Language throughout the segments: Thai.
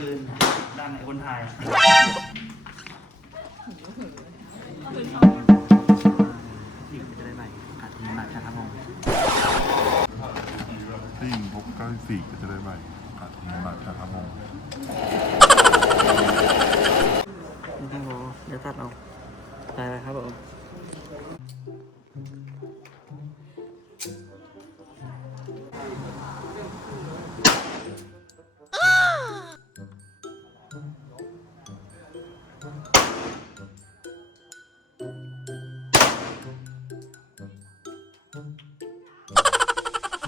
ปืนด้านไหนคนไทยอะอีกจะได้ใบอาจจะมีบัตรนะครับผมซิ่งพกใกล้สี่ก็จะได้ใบอาจมีบัตรนะครับผมไม่ต้องรอเดี๋ยวตัดเอาไปเลยครับผม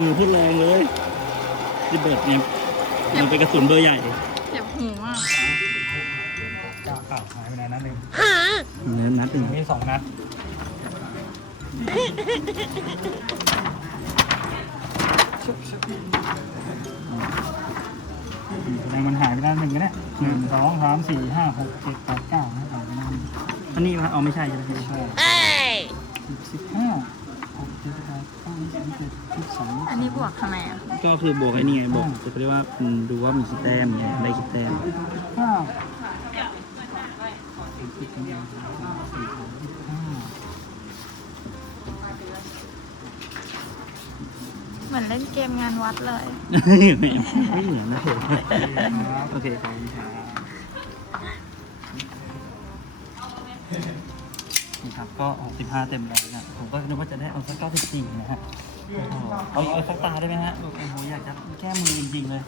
มือพูดแรงเลยรีเบิร์ดเนี่ยมันเป็นกระสุนเบอร์ใหญ่เจ็บหูอะก้าวเปล่าหายไปไหนนัดหนึ่งเนื้อนัดหนึ่งมีสองนัดแสดงมันหายไปนัดหนึ่งกันเนี่ยหนึ่งสองสามสี่ห้าหกเจ็ดแปดเก้านะหายไปนัดหนึ่งอันนี้ครับเอาไม่ใช่ใช่ไหมพี่ใช่สิบห้า หกเจ็ดแปดเก้าสิบเจ็ดสิบสองอันนี้บวกทำไมอะ ก็คือบวกไอ้นี่ไงบวกจะเรียกว่าอืมดูว่ามีกี่แต้มไงได้กี่แต้มห้าเหมือนเล่นเกมงานวัดเลย ไม่ไม่เหมือนนะผมโอเคครับ นี่ครับก็ 65 เต็มแล้วนะผมก็นึกว่าจะได้เอาสัก 94 นะฮะเอาเอาสักตาได้ไหมฮะโอ้โหอยากจะแก้มือจริงๆเลย